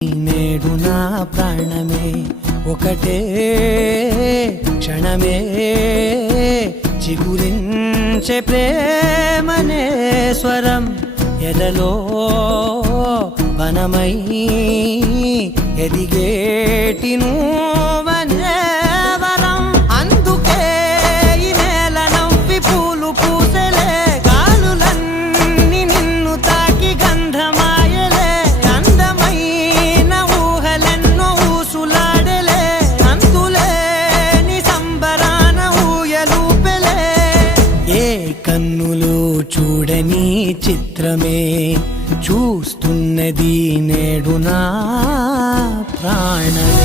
నేడు నా ప్రాణమే ఒకటే క్షణమే చిగురించే ప్రేమనే స్వరం ఎదలో వనమై ఎదిగేటి నువ్వనే వరం అందుకే ఈ నేల నవ్వి పూలు పూసెలే గాలులన్నీ నిన్ను తాకి గంధమాయలే అందమైన ఊహలెన్నో ఊసులాడలే అంతులేని సంబరాన ఊయలూపెలే ఏ కన్నులు చూడని చిత్రమే చూస్తున్నది నేడు నా ప్రాణమే.